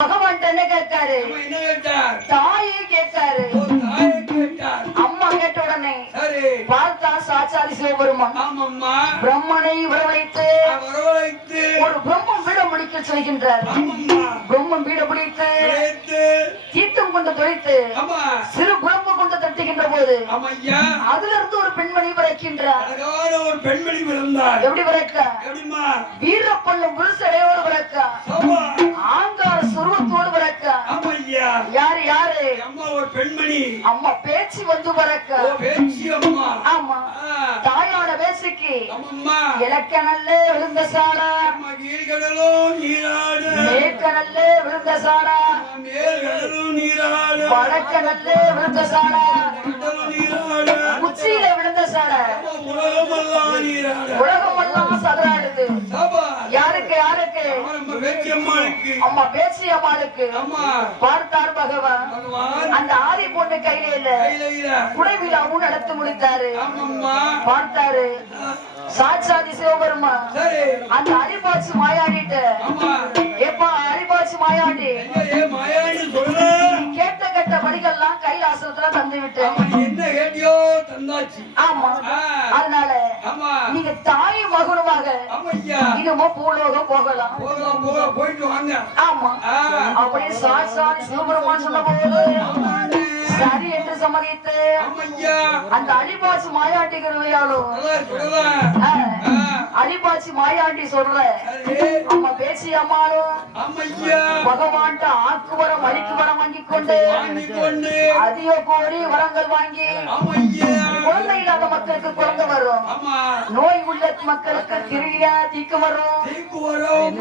பகவான் என்ன கேட்காரு நம்ம ஆமாம்மா. பிரம்மனை வரவழைத்து வரவழைத்து ஒரு தீர்த்தம் கொண்டு தொழித்து சிறு குழம்பு கொண்டு தட்டுகின்ற போது அதுல இருந்து ஒரு பெண்மணி பிறக்கின்றார். ஒரு பெண்மணி பிறந்தார். எப்படி பிறக்க? வீரப்பள்ளும் புருஷடையோடு பிறக்க. ஆங்கார சுருவத்தோடு பிறக்க. யாரு யாரு? அம்மா ஒரு பெண்மணி. அம்மா பேச்சு வந்து பிறக்க. ஓ பேச்சி அம்மா. ஆமா. தாயோட பேச்சுக்கு ஆமாம்மா இலக்கணல்ல விழுந்த சாடா. அம்மா கீழ்கடலும் நீராடு. மேற்கணல்ல விழுந்த சாடா. மேல்கடலும் நீராடு. வடக்கணல்ல விழுந்த சாடா. கடலும் நீராடு. உச்சியில விழுந்த சாடா. உலகமெல்லாம் நீராடு. உலகம் எல்லாம் சதுராடுது. சபா யாருக்கு யாருக்கு நம்ம பேச்சி அம்மாளுக்கு அம்மா அம்மாளுக்கு. பார்த்தார் பகவான். அந்த ஆதி பொண்ணு கையில இல்ல குடை விழாவும் நடத்தி முடித்தாரு. பார்த்தாரு. சாட்சாதி சிவபெருமா. அந்த அரிபாச்சு மாயாடிட்டு. எப்பா அரிபாச்சு மாயாடி. சொல்ல. கேட்ட படிகள்லாம் கைலாசத்துல தந்து விட்டேன் என்ன கேட்டியோ தந்தாச்சு. ஆமா. அதனால ஆமா. நீங்க தாய் ஐயா இனிமே பூலோகம் போகலாம். போயிட்டு வாங்க. ஆமா. அப்படியே சாட்சாதி சிவபெருமான் சொன்ன போது சரி என்று சம்மதித்து அந்த சொல்லலாம் ஆ, அலிபாச்சு மாயாண்டி சொல்ற. அம்மா பேசி ஐயா பகவான்கிட்ட ஆக்கு வரம் அழிக்கு வரம் வாங்கி கொண்டு அதிக கோடி வரங்கள் வாங்கி குழந்தை இல்லாத மக்களுக்கு குழந்தை வரும். நோய் உள்ள மக்களுக்கு கிரியா தீக்கு வரும்.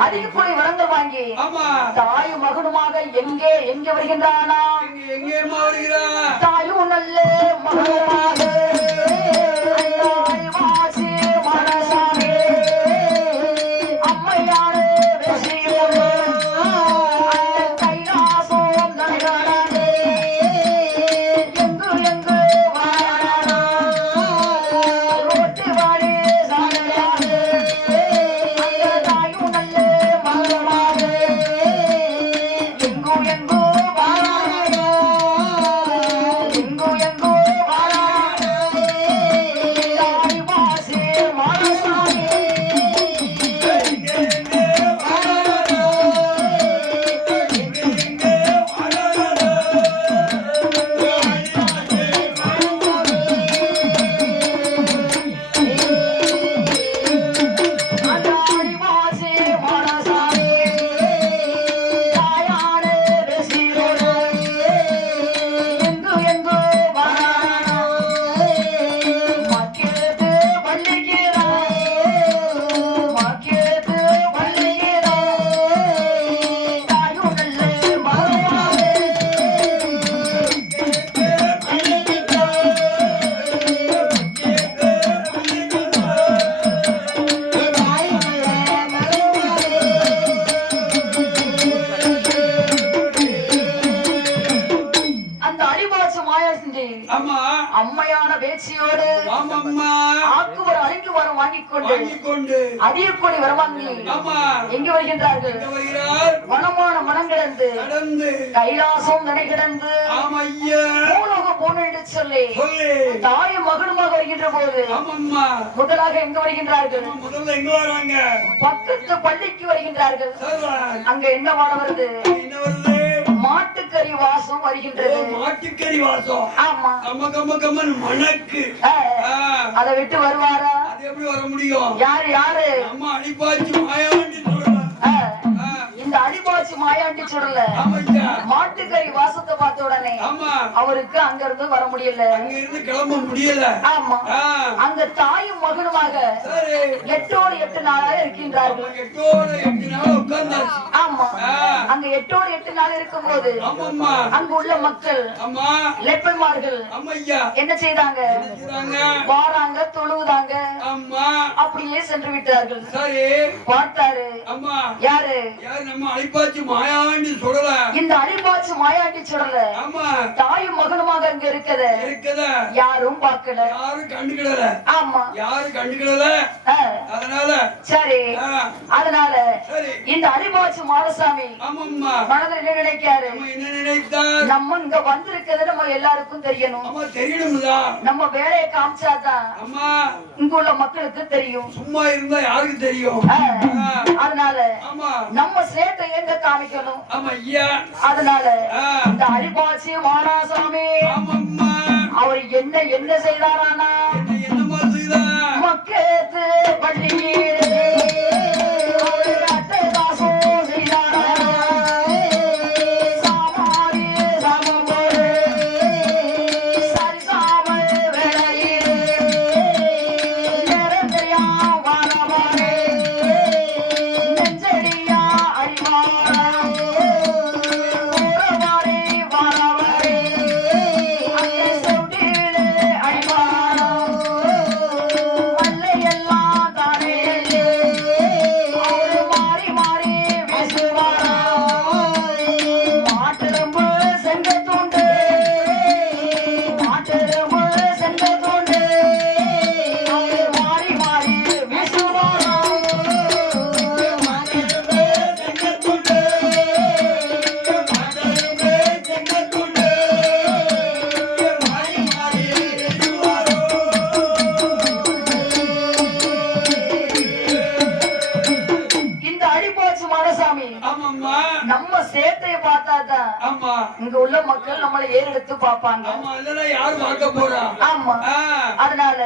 அதிக கோடி வரங்கள் வாங்கி ஆமா. தாய் மகனுமாக எங்கே எங்கே வருகின்றானா? எங்க எங்கே மாறுகிறா தாயும் கிடந்து நடந்து கைலாசம் நடை கிடந்து பூலோகம் போன சொல்லி தாயும் மகனுமாக வருகின்ற போது முதலாக எங்க வருகின்றார்கள்? முதல்ல எங்க வராங்க? பக்கத்து பள்ளிக்கு வருகின்றார்கள். அங்க என்ன வருது என்ன வருது? மாட்டுக்கறி வாசம் வருகின்றது. மாட்டுக்கறி வாசம். ஆமா. கம்ம கம்ம கம்மன் மணக்கு. அதை விட்டு வருவாரா? அது எப்படி வர முடியும்? யாரு யாரு? நம்ம அடிப்பாச்சு மாயாண்டி இந்த அடிபாச்சு மாயாண்டி சுடல. மாட்டுக்கறி வாசத்தை பார்த்த உடனே அவருக்கு அங்க இருந்து வர முடியல. அங்க இருந்து கிளம்ப முடியல. ஆமா. அங்க தாயும் மகனுமாக எட்டோடு எட்டு நாளாக இருக்கின்றார்கள். நம்ம எட்டோட எட்டு நாள் உட்கார்ந்தாச்சு. ஆமா. அங்க எட்டோடு எட்டு நாள் இருக்கும்போது ஆமாம்மா. அங்க உள்ள மக்கள் லெப்பன்மார்கள் என்ன செய்தாங்க? வாராங்க தொழுவுதாங்க. அப்படியே சென்று விட்டார்கள். பார்த்தாரு. யாரு? நம்ம அழைப்பாச்சு மாயாண்டி சொல்லல இந்த அடிபாச்சு அடிபாச்சு மாயாண்டி சுடல ஆமா. தாயும் மகனுமாக அங்க இருக்கத. இருக்குத. யாரும் பார்க்கல. யாரும் கண்டுக்கிடல. ஆமா. யாரும் கண்டுக்கிடல. ஆ, அதனால சரி. ஆ, அதனால சரி. இந்த ஆமாம்மா. மனதில் என்ன நினைக்காரு நம்ம என்ன நினைத்தார் நம்ம இங்க வந்திருக்கிறது நம்ம எல்லாருக்கும் தெரியணும். அம்மா தெரியணும்ல. நம்ம வேலையை காமிச்சாதான் அம்மா இங்க உள்ள மக்களுக்கு தெரியும். சும்மா இருந்தா யாருக்கு தெரியும்? அதனால ஆமா. நம்ம சேட்டை எங்க காமிக்கணும். அதனால இந்த அரிபாச்சி மானாசாமி அவர் என்ன என்ன செய்தாரானா? மக்களுக்கு பள்ளியிலே. யாரு பார்க்க போறா? ஆமா. அதனால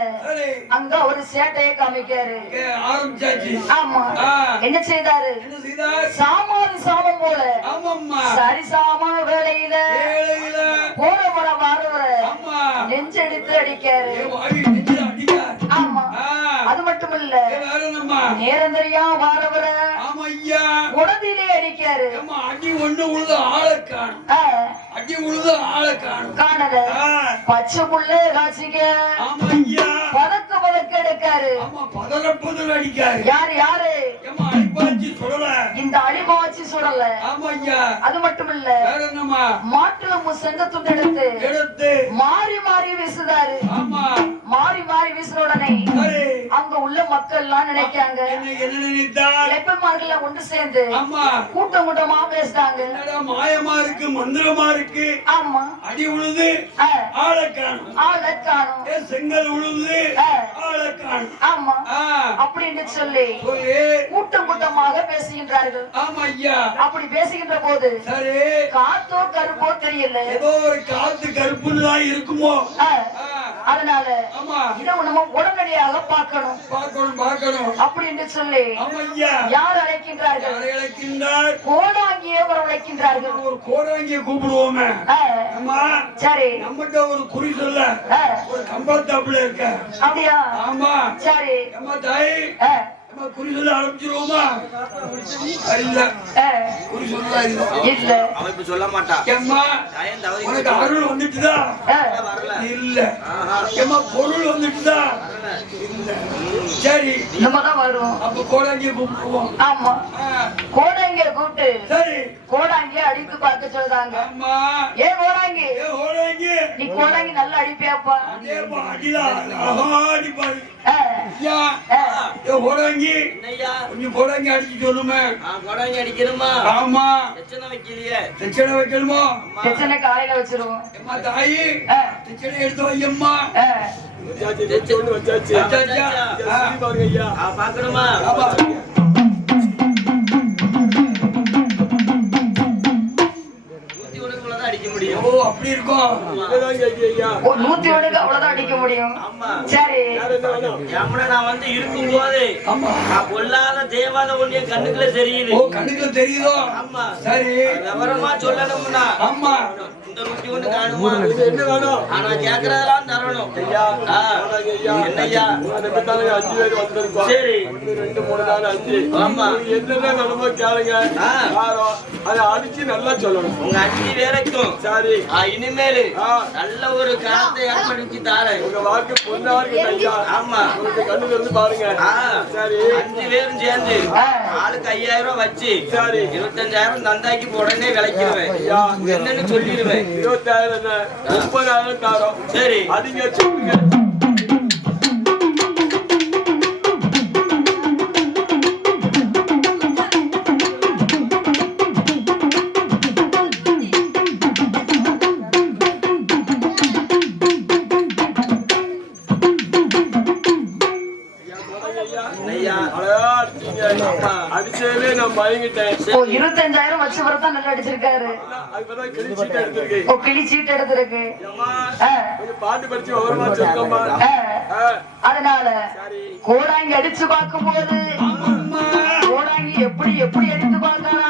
அங்க ஒரு சேட்டைய காமிக்காரு ஆரம்பிச்சாச்சு. ஆமா. என்ன செய்தாரு? என்ன செய்தார்? சாமாதி சாமம் போல. ஆமாம்மா. சரி சாம வேலையில. ஏழையில போற வர வாரவர ஆமா. நெஞ்செடுத்து அடிக்காரு ஆமா. அது மட்டும் இல்ல நேரந்தரியா வாரவர ஆமா ஐயா. உடதிலே அடிக்காரு ஏம்மா அடி ஒண்ணு உழுத ஆளை காணும். அடி உழுத ஆளை காணும். காணல. பச்சை புள்ள காட்சிக்க ஆமா ஐயா. பதக்க பதக்க எடுக்காரு. ஆமா பதற பதற அடிக்காரு. யாரு யாரு? ஏம்மா அடிப்பாச்சு சொல்லல. இந்த அடிமாச்சி சுடல ஆமா ஐயா. அது மட்டும் இல்ல வேற என்னம்மா? மாட்டுல செங்க துண்டு எடுத்து. எடுத்து. மாறி மாறி வீசுதாரு. ஆமா. மாறி மாறி வீசுன உடனே அங்க உள்ள மக்கள் எல்லாம் நினைக்காங்க என்ன நினைத்தார் லெப்பமார்கள் ஒன்று சேர்ந்து ஆமா. கூட்டம் கூட்டமா பேசிட்டாங்க மாயமா இருக்கு மந்திரமா இருக்கு? ஆமா. அடி உழுது ஆ, ஆளை காணும் ஆளை காணும் ஏ, செங்கல் உழுது ஆ, ஆளை காணும் ஆமா அப்படின்னு சொல்லி கூட்டம் கூட்டமாக பேசுகின்றார்கள். ஆமா ஐயா. அப்படி பேசுகின்ற போது சரி. காத்தோ கருப்போ தெரியல. ஏதோ ஒரு காத்து கருப்புன்னு தான் இருக்குமோ? அதனால ஆமா. இதை நம்ம உடனடியாக பார்க்கணும். பார்க்கணும் பார்க்கணும். அப்படின்னு சொல்லி யார் அழைக்கின்றார்கள்? யாரை இழைக்கின்றார் கோடாங்கியே வரவழைக்கின்றார்கள் ஒரு கோடாங்கிய கூப்பிடுவோமே. சரி. நம்மகிட்ட ஒரு குறி சொல்ல. ஒரு கம்பளத்தாப்புல இருக்க. அப்படியா? ஆமா. சரி. அம்மா தாய். குறி சொல்ல ஆரம்பிச்சிருவோமா? சொல்ல இல்ல. சொல்ல ஏம்மா உனக்கு அருள் வந்துட்டுதா? இல்ல. ஏம்மா பொருள் வந்துட்டுதா? இல்ல. சரி. இனிமேதான் வரும் அப்ப கோடாங்கிய கூப்பிடுவோம் ஆமா. ஆ, கோடாங்கிய கூப்பிட்டு சரி. கோடாங்கிய அடித்து பார்க்க சொல்றாங்க. அம்மா. ஏ கோடாங்கி? ஏ கோடாங்கி. நீ கோடாங்கி நல்லா அடிப்பியாப்பா அதேப்பா அடிலா அழகா அடிப்பாரு ஆ, ஐயா. ஆ, ஏ கோடாங்கி. என்னய்யா? கொஞ்சம் கோடாங்கி அடிச்சு சொல்லுமே. நான் கொடாங்கி அடிக்கணுமா? ஆமா. எச்சனை வைக்கலையே. தட்சணை வைக்கணுமா? பிரச்சனை காலையில வச்சிருவோம். அம்மா தாயி. ஆ, தட்சணை எடுத்து வையம்மா. ஆ, வச்சாச்சா? ஆ. ஆ, பாக்கணுமா. முடியும். ஓ அப்படி இருக்கும். ஒரு நூத்தி ஒண்ணுக்கு அவ்வளவுதான் அடிக்க முடியும். ஆமா. சரி. ஏம்னா நான் வந்து இருக்கும்போது ஆமா. நான் பொல்லாத தேவாத ஒண்ணு என் கண்ணுக்குள்ள தெரியுது. ஓ கண்ணுக்குள்ள தெரியுதோ? ஆமா. சரி. விவரமா சொல்லணும்னா. ஆமா. ஆனா கேக்குறதெல்லாம் தரணும். ஐயா சரி. ஆமா. என்னென்ன வேணுமோ கேளுங்க. அதை அடிச்சு நல்லா சொல்லணும். அஞ்சு பேரைக்கும் சரி. இனிமேல் நல்ல ஒரு காலத்தை ஏற்படுத்தி தாரேன். உங்க வாழ்க்கை ஆமா. உங்களுக்கு சரி. அஞ்சு பேரும் சேர்ந்து ஆளுக்கு ஐயாயிரம் வச்சு சரி. இருபத்தஞ்சாயிரம் தந்தாக்கி உடனே விளைக்கிடுவேன் என்னன்னு சொல்லிடுவேன் இருபத்தாயிரம் முப்பதாயிரம் தாரம். சரி. அதிக சொல்லுங்க இருபத்தஞ்சாயிரம் வச்சு வரதான் நல்லா அடிச்சிருக்காரு. ஓ எடுத்திருக்கு. அதனால கோடாங்கி அடிச்சு பார்க்கும் போது கோடாங்கி எப்படி எப்படி எடுத்து பார்த்தாலும்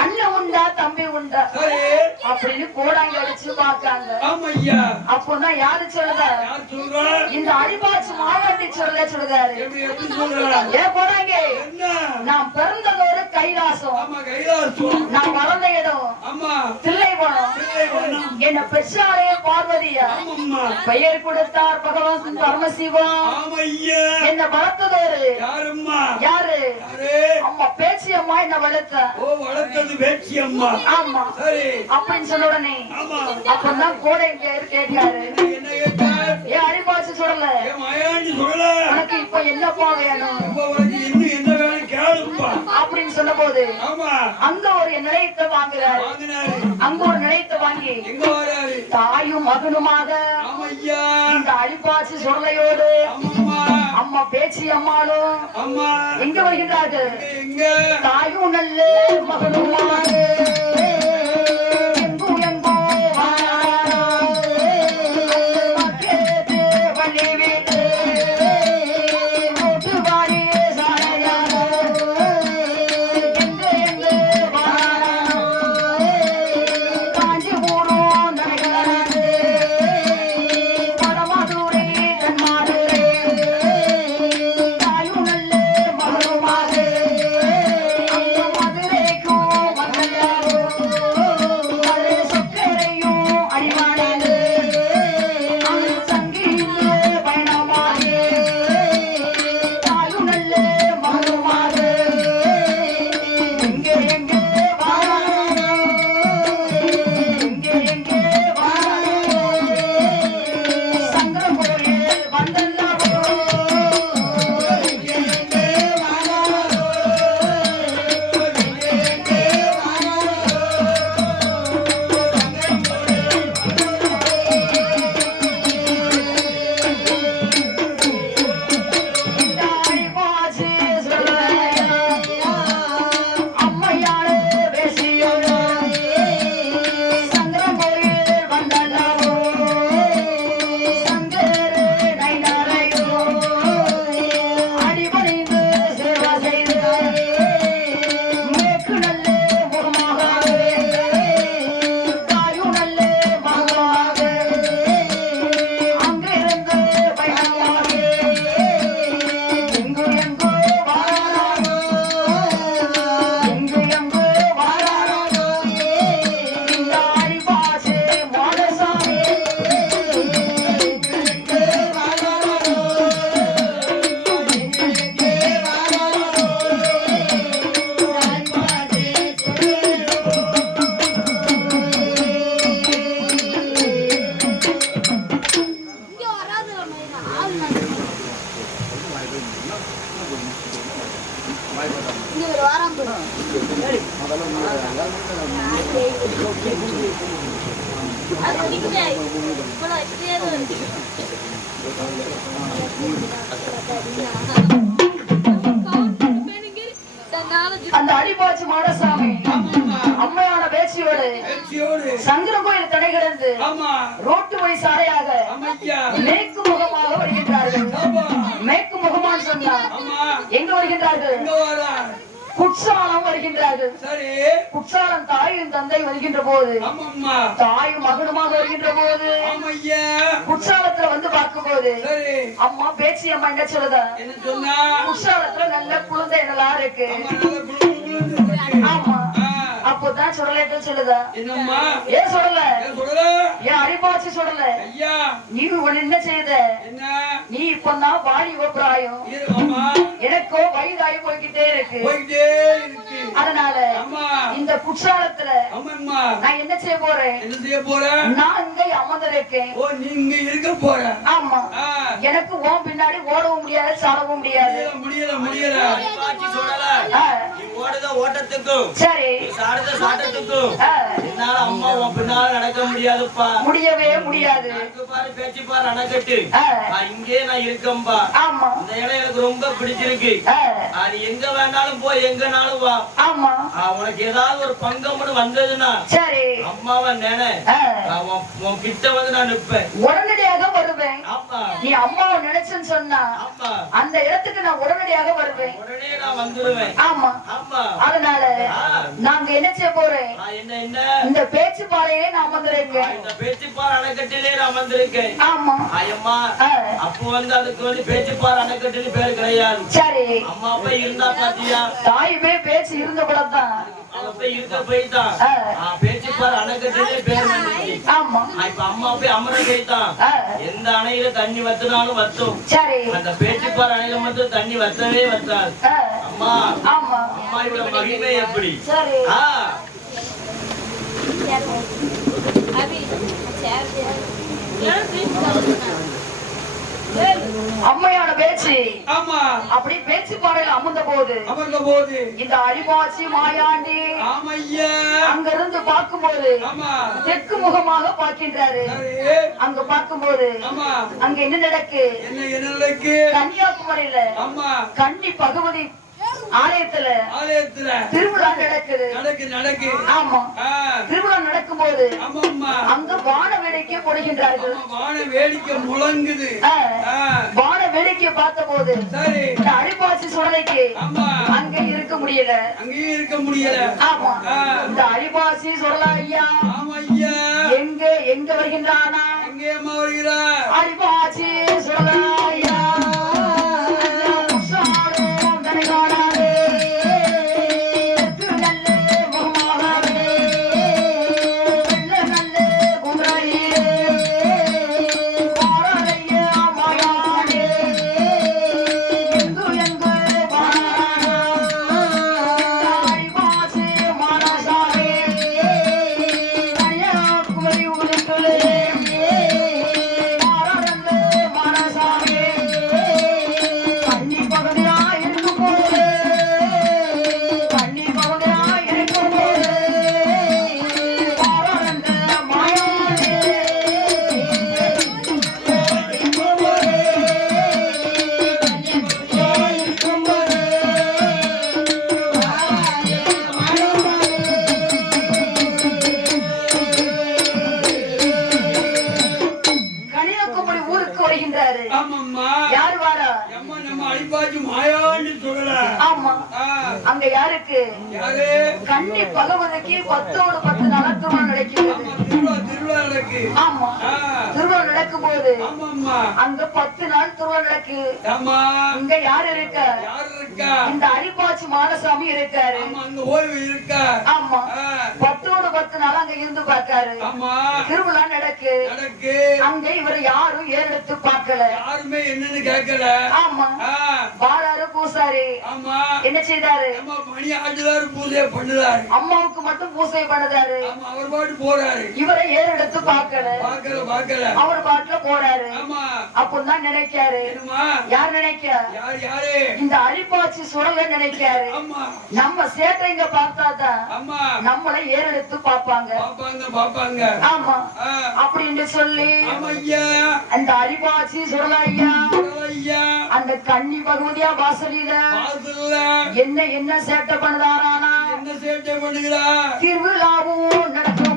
அண்ணன் உண்டா தம்பி உண்டா? அப்படின்னு கோடாங்க அடிச்சு பாக்காங்க அப்பதான் யாரு சொல்லுதாரு இந்த அடிபாச்சு மாவாட்டி சொல்ல சொல்றாரு ஏன் கோடாங்க நான் பிறந்தது மகாராஷ்டிரம் நான் வளர்ந்த இடம். தில்லைவனம். என்ன பெற்றாலே பார்வதியா? பெயர் கொடுத்தார் பகவான் பரமசிவா என்ன வளர்த்ததோரு. யாரு? அம்மா பேச்சி அம்மா என்ன வளர்த்த. ஓ வளர்த்தது வேட்சி அம்மா ஆமா அப்படின்னு சொன்ன உடனே அப்பதான் கூட இங்க கேட்டாரு. என்ன ஏன் அடிபாச்சு சொல்லல உனக்கு இப்ப என்னப்பா வேணும்? அப்படின்னு சொன்ன போது அங்க ஒரு நிலையத்தை வாங்குறாரு அங்க ஒரு நிலையத்தை வாங்கி தாயும் மகனுமாக இந்த அடிப்பாச்சு சுடலையோடு அம்மா பேச்சி அம்மாளும் அம்மா எங்க வருகின்றார்கள்? தாயும் நல்ல மகனுமாக குற்றாலம் தாயும் தந்தை வருகின்ற போது. தாயும் மகனுமாக வருகின்ற போது. குற்றாலத்துல வந்து பார்க்கும் போது. அம்மா பேச்சு அம்மா என்ன சொல்லுதா? குற்றாலத்துல நல்ல குழந்தை நல்லா இருக்கு. ஆமா. அப்போதான் சுடலேட்டு சொல்லுதா? என்னம்மா? ஏன் சொல்லல ஏன் சொல்லல ஐயா. நீ உன்னை என்ன செய்த? என்ன? நீ இப்பதான் வாடி பிராயம் எனக்கோ வயதாகி போய்கிட்டே இருக்கு. அதனால இந்த குற்றாலத்துல நான் என்ன செய்ய போறேன்? என்ன செய்ய போற? நான் இங்க அமர்ந்திருக்கேன். ஓ நீங்க இருக்க போற? ஆமா. எனக்கு உன் பின்னாடி ஓடவும் முடியாது சாடவும் முடியாது. முடியல முடியல சரி. ஆ, என்னால அம்மா உன் பின்னால நடக்க முடியாதுப்பா. முடியவே முடியாது. பாரு பேச்சு பாரு அணக்கட்டு. இங்கே நான் இருக்கேன்பா. ஆமா. இந்த இடம் எனக்கு ரொம்ப பிடிச்சிருக்கு. அது எங்க வேணாலும் போய் எங்கனாலும் வா. ஆமா. உனக்கு ஏதாவது ஒரு பங்கம்னு வந்ததுன்னா சரி. அம்மாவை நினை. உன் கிட்ட வந்து நான் நிப்பேன் உடனடியாக வருவேன். நீ அம்மாவை நினைச்சேன்னு சொன்னா அந்த இடத்துக்கு நான் உடனடியாக வருவேன். உடனே நான் வந்துருவேன். ஆமா. ஆமா. அதனால நாங்க என்ன செய்ய போறேன். இந்த பேச்சு பாறையே நான் அமர்ந்திருக்கேன். இந்த பேச்சுப்பார் அணைக்கட்டிலே நான் ஆமா. ஆயம்மா ஆ, அப்போ வந்து அதுக்கு வந்து பேச்சுப்பார் அணைக்கட்டுன்னு பேர் கிடையாது. சரி. அம்மா அப்பா இருந்தா பாத்தியா? தாயுமே பேச்சு இருந்த தான் அவ போய் இருக்க போய்தான் ஆ. ஆ, பேச்சுப்பாரு அணைக்கட்டிலே பேர் வந்துச்சு ஆமா ஆ, இப்ப அம்மா போய் அமர போய்தான் ஆ, எந்த அணையில தண்ணி வத்தினாலும் வத்தும் சரி அந்த பேச்சுப்பாரு அணையில மட்டும் தண்ணி வத்தவே வத்தாது ஆ, அம்மா ஆமா அம்மா இவ்வளவு மகிமை எப்படி சரி ஆ அபி அம்மையான பேச்சு. ஆமா. அப்படி பேச்சு பாடையில் அமர்ந்த போது அமர்ந்த போது. இந்த அரிவாசி மாயாண்டி ஆமையா. அங்க இருந்து பார்க்கும்போது தெற்கு முகமாக பார்க்கின்றாரு. அங்க பார்க்கும்போது அங்க என்ன நடக்கு? என்ன என்னக்கு கன்னியாகுமரியில ஆமா. கன்னி பகவதி ஆலயத்துல ஆலயத்துல திருவிழா நடக்குது. நடக்கு நடக்கு. ஆமா. திருவிழா நடக்கும்போது ஆமாம்மா. அங்க வான வேடிக்கை போடுகின்றார்கள். வான வேடிக்கை முழங்குது. வான வேடிக்கை பார்த்த போது இந்த அரிபாசி சுடலைக்கு அங்க இருக்க முடியல. அங்கேயும் இருக்க முடியல. ஆமா. இந்த அரிபாசி சுடலா ஐயா ஆமா ஐயா. எங்க எங்க வருகின்றானா? அம்மா வருகிறார்? அரிபாசி சுடலா ஐயா, கன்னி பகவதிக்கு பத்தோடு பத்து திருமணம் நடக்கிறது. ஆமா. திருவிழா திருவிழா நடக்கும் போது அங்க பத்து நாள் திருமணம் நடக்கு. இங்க யார் இருக்க? இந்த அரிப்பாச்சி மானசாமி இருக்காரு. ஆமா பத்தோடு பத்து நாள் அங்க இருந்து பார்க்காரு. ஆமா. திருவிழா நடக்கு. அங்க இவரை யாரும் ஏறெடுத்து பார்க்கல. யாருமே என்னன்னு கேட்கல. ஆமா. பாலாரு பூசாரி. ஆமா. என்ன செய்தாரு? அம்மா ஆண்டுதாரு பூஜை பண்ணுதாரு. அம்மாவுக்கு மட்டும் பூசை பண்ணதாரு. ஆமா அவர் பாட்டு போறாரு. இவரை ஏறெடுத்து பார்க்கல? பாக்கல பாக்கல அவர் பாட்டுல போறாரு. ஆமா. அப்பதான் நினைக்காரு. யார் நினைக்க? இந்த அரிப்பாச்சி சுடல நினைக்காரு. நம்ம சேட்டைங்க பார்த்தாதான் நம்மளை ஏறெடுத்து பார்ப்பாங்க? ஆமா. அப்படின்னு சொல்லி அந்த அரிப்பாச்சி சுடல ஐயா. அந்த கன்னி பகவதியா வாசலில என்ன என்ன சேட்டை பண்ணுதாரானா என்ன சேட்டை பண்ணுகிறார் திருவிழாவும் நடக்கும்.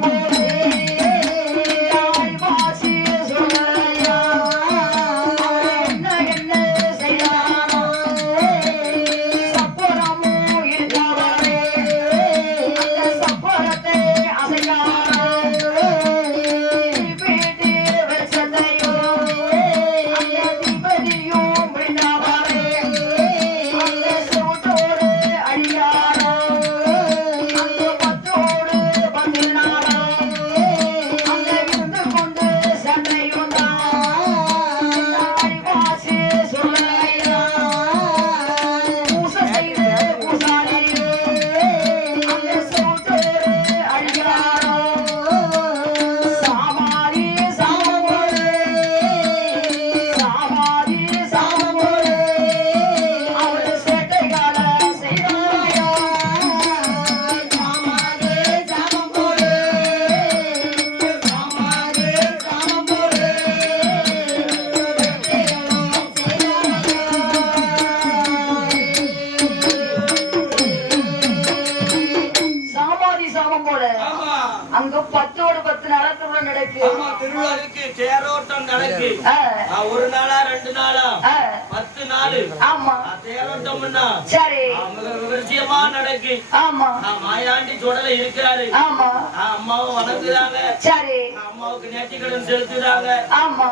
ஆமா.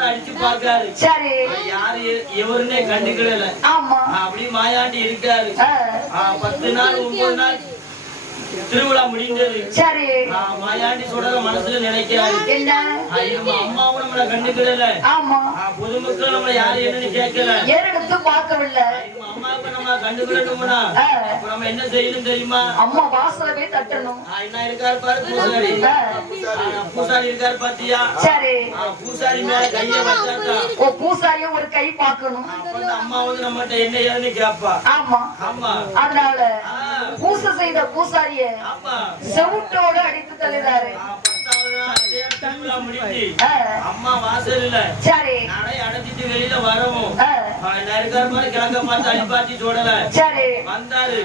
அடிச்சு பார்க்காரு சரி. யாரு? இவருன்னே கண்டுக்கிடல ஆமா. அப்படி மாயாண்டி இருக்காரு. பத்து நாள் ஒன்பது நாள் திருவிழா முடிந்தது. சரி. மனசுல நினைக்கிறாரு என்ன ஆ, நம்ம அம்மாவும் நம்மள கண்டுக்கிடல ஆமா. ஆ, பொதுமக்கள் நம்மள யாரு என்னன்னு கேட்கல. ஏறெடுத்து பார்க்கவில்லை. நம்ம அம்மாவுக்கு நம்ம கண்டுக்கிடணும்னா ஆ, அப்ப நம்ம என்ன செய்யணும் தெரியுமா? அம்மா வாசல போய் தட்டணும். ஆ, என்ன இருக்காரு பாரு பூசாரி. ஆ, ஆ, பூசாரி இருக்காரு பாத்தியா? சரி. பூசாரி மேல கைய ஓ பூசாரிய ஒரு கை பார்க்கணும். வந்து அம்மா வந்து நம்மகிட்ட என்ன ஏதுன்னு கேப்பா. ஆமா. ஆமா. அதனால பூசை செய்த பூசாரிய செவுட்டோட அடித்து தள்ளினாரு. அம்மா வாசல்ல. சரி. நடை அடைச்சிட்டு வெளியில வரவும். இருக்காரு பாரு கிழக்க பார்த்து அடிப்பாத்தி சரி. வந்தாரு.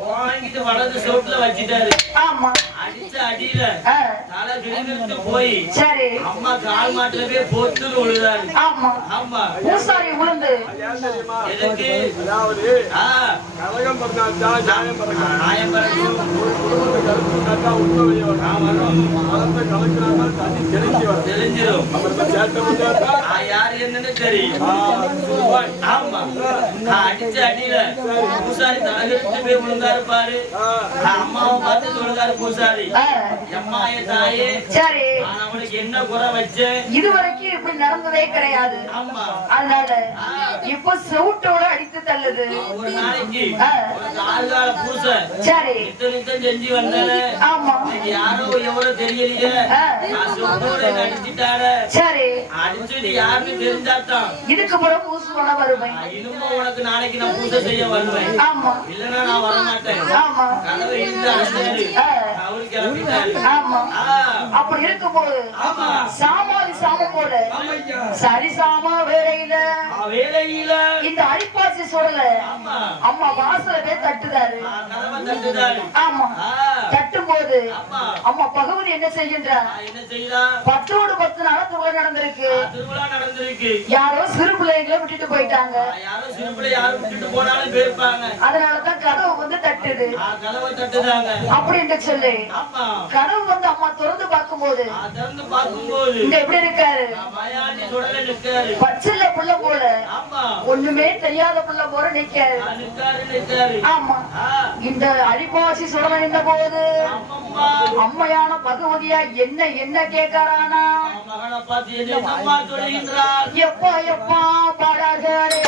வாங்கிட்டு வலது சோட்டுல வச்சிட்டாரு. ஆமா. அடிச்ச அடியில ஆ, தலை கிழிஞ்சிட்டு போய் சரி. அம்மா கால் மாட்டுல போய் பொத்துன்னு விழுதாரு ஆமா. ஆமா. பூசாரி விழுந்து எதுக்கு? அதாவது ஆ, கழகம் பிறந்தால்தான் நியாயம் பிறக்கும். நியாயம் உண்மை வரும் கலக்கிறாங்க தண்ணி யார் என்னன்னு தெரியும் ஆமா அடிச்ச அடியில பூசாரி தலைகட்டு போய் விழுந்தாரு பாரு அம்மாவை பார்த்து சொல்லுதாரு பூசாரி ஆ, அம்மா என் தாயே சரி. நான் அவனுக்கு என்ன குறை வச்சேன் இதுவரைக்கும் இப்படி நடந்ததே கிடையாது. ஆமா. அதனால இப்ப செவுட்டோட அடித்து தள்ளுது. ஒரு நாளைக்கு பூசை. சரி. நித்த நித்தம் செஞ்சு வந்தேன் ஆமா. யாரோ எவ்வளவு தெரியலையே. சரி. அடிச்சுட்டு யாருன்னு தெரிஞ்சாதான் இதுக்கு பிறகு பூசு பண்ண வருவேன். இனிமே உனக்கு நாளைக்கு நான் பூஜை செய்ய வருவேன் ஆமா. இல்லன்னா நான் வர மாட்டேன் ஆமா. கதவை இழுத்து அடைச்சாரு ஆ, அவரு கிளம்பிட்டாரு ஆமா. ஆ, அப்படி இருக்கும்போது ஆமா. சாமாதி சாமம் போல. சரி சாம வேலையில. வேலையில. இந்த அடிப்பாச்சி சொல்லல ஆமா. அம்மா வாசல போய் தட்டுதாரு. ஆமா. தட்டும் போது அம்மா பகவதி என்ன செய்கின்றா? ஆ, என்ன செய்யலா பத்தோடு பத்து நாள் துளை நடந்திருக்கு. திருவிழா நடந்திருக்கு. யாரோ சிறு பிள்ளைங்களை விட்டுட்டு போயிட்டாங்க. யாரும் விட்டுட்டு போனாலும் போயிருப்பாங்க. அதனாலதான் கதவு வந்து தட்டுது. கதவை தட்டுதாங்க. அப்படின்னு சொல்லி. கதவு வந்து அம்மா திறந்து பார்க்கும்போது ஆ, திறந்து பார்க்கும்போது இங்க எப்படி இருக்காரு? ஆ, மயாண்டி சுடல நிற்காரு. பச்சில புள்ள போல. ஒண்ணுமே தெரியாத புள்ள போல நிக்காரு ஆமா. இந்த அடிப்பாசி சுடல நின்ற போது. அம்மையான பகவதியா என்ன என்ன கேட்கறானா? எப்பா எப்பா பாடாகாரே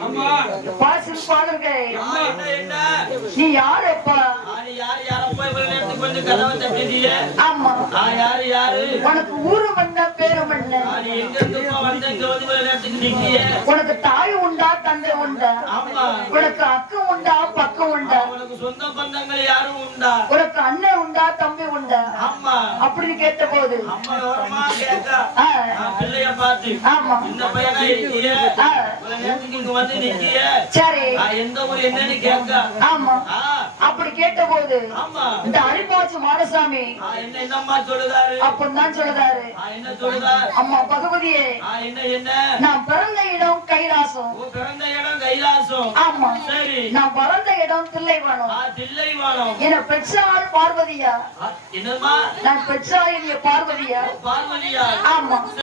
ஆமா பாசில் பாருங்க. நீ யாரப்பா கதவை ஆமா. யாரு யாரு? உனக்கு ஊரு மண்ண பேரு மண்ண ஆ, நீ எங்க இருந்துப்பா வந்த இங்க வந்து இவ்வளவு நேரத்துக்கு நிக்கிய? உனக்கு தாய் உண்டா தந்தை உண்டா? ஆமா. உனக்கு அக்கம் உண்டா பக்கம் உண்டா? உனக்கு சொந்த பந்தங்கள் யாரும் உண்டா? உனக்கு அண்ணன் உண்டா தம்பி உண்டா? ஆமா. அப்படின்னு கேட்ட போது அம்மா விவரமா கேட்டா? ஆ, ஆ, பிள்ளைய பார்த்து. ஆமா. இந்த பையனா இருக்கிய ஆ, இவ்வளவு நேரத்துக்கு இங்க வந்து நிக்கிய? சரி. எந்த ஊர் என்னன்னு கேட்க ஆமா. அப்படி கேட்ட போது இந்த அரிப்பாச்சு மாடசாமி. என்னம்மா சொல்லுதாரு? அப்பந்தான் சொல்லுதாரு. ஆ, என்ன சொல்லுதார்? அம்மா பகவதியே ஆ, என்ன என்ன? நான் பிறந்த இடம் கைலாசம். பிறந்த இடம் கைலாசம். ஆமா. சரி. நான் வளர்ந்த இடம் தில்லைவானம். தில்லைவானம். என பெற்றாள் பார்வதியா? என்னம்மா? நான் பெற்றாள் இனிய பார்வதியா? பார்வதியா? ஆமா.